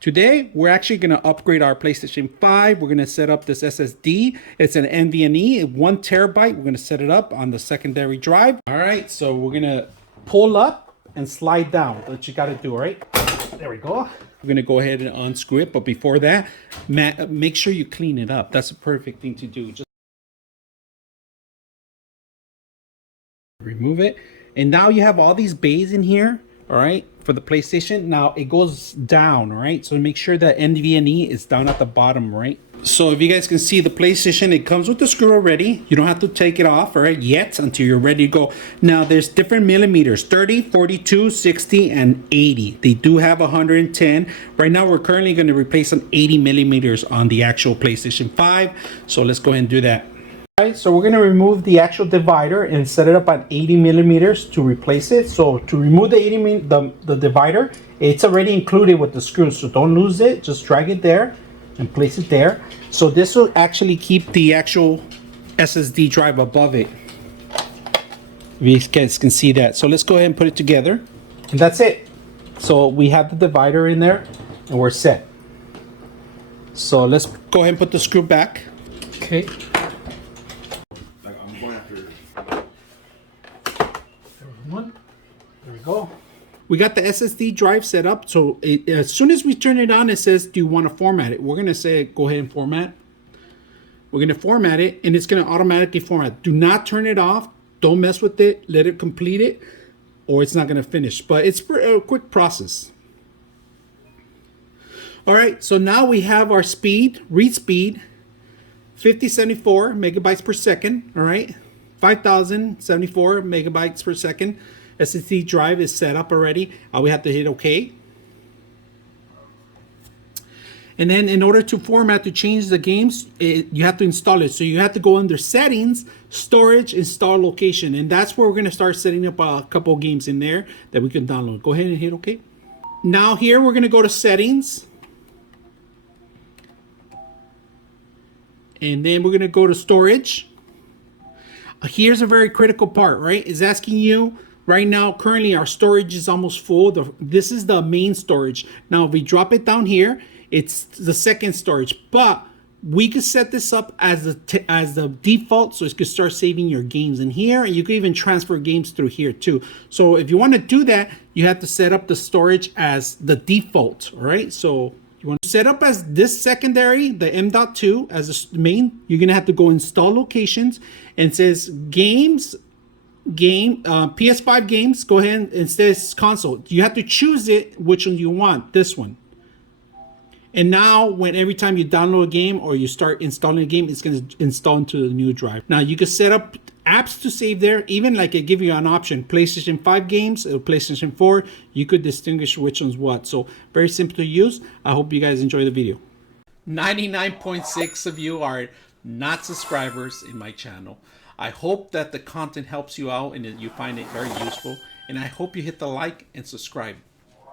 Today, we're actually going to upgrade our PlayStation 5. We're going to set up this SSD. It's an NVMe, 1 terabyte. We're going to set it up on the secondary drive. All right, so we're going to pull up and slide down. That's what you got to do, all right? There we go. We're going to go ahead and unscrew it. But before that, make sure you clean it up. That's a perfect thing to do. Just remove it. And now you have all these bays in here, all right, for the PlayStation. Now it goes down, all right? So make sure that NVMe is down at the bottom, right? So if you guys can see the PlayStation, it comes with the screw already. You don't have to take it off, all right, yet until you're ready to go. Now there's different millimeters, 30, 42, 60, and 80. They do have 110. Right now we're currently going to replace some 80 millimeters on the actual PlayStation 5. So let's go ahead and do that. Alright, so we're going to remove the actual divider and set it up at 80 millimeters to replace it. So to remove the divider, it's already included with the screws, so don't lose it. Just drag it there and place it there. So this will actually keep the actual SSD drive above it. You guys can see that. So let's go ahead and put it together. And that's it. So we have the divider in there and we're set. So let's go ahead and put the screw back. Okay. There we go. We got the SSD drive set up. So as soon as we turn it on, it says, do you want to format it? We're going to say, go ahead and format. We're going to format it and it's going to automatically format. Do not turn it off. Don't mess with it. Let it complete it or it's not going to finish. But it's a quick process. All right. So now we have our speed, read speed, 5074 megabytes per second. All right. 5074 megabytes per second. SSD drive is set up already. We have to hit OK. And then in order to format, to change the games, you have to install it. So you have to go under settings, storage, install location. And that's where we're going to start setting up a couple of games in there that we can download. Go ahead and hit OK. Now here we're going to go to settings. And then we're going to go to storage. Here's a very critical part, right? It's asking you right now, currently our storage is almost full. This is the main storage. Now, if we drop it down here, it's the second storage, but we could set this up as the default. So it could start saving your games in here, and you could even transfer games through here too. So if you want to do that, you have to set up the storage as the default, all right? So you want to set up as this secondary, the M.2 as the main. You're going to have to go install locations and it says games, PS5 games. Go ahead and it says console. You have to choose it, which one you want, this one. And now when every time you download a game or you start installing a game, it's going to install into the new drive. Now you can set up apps to save there, even like it give you an option, PlayStation 5 games or PlayStation 4. You could distinguish which one's what. So very simple to use. I hope you guys enjoy the video. 99.6 of you are not subscribers in my channel. I hope that the content helps you out and that you find it very useful. And I hope you hit the like and subscribe.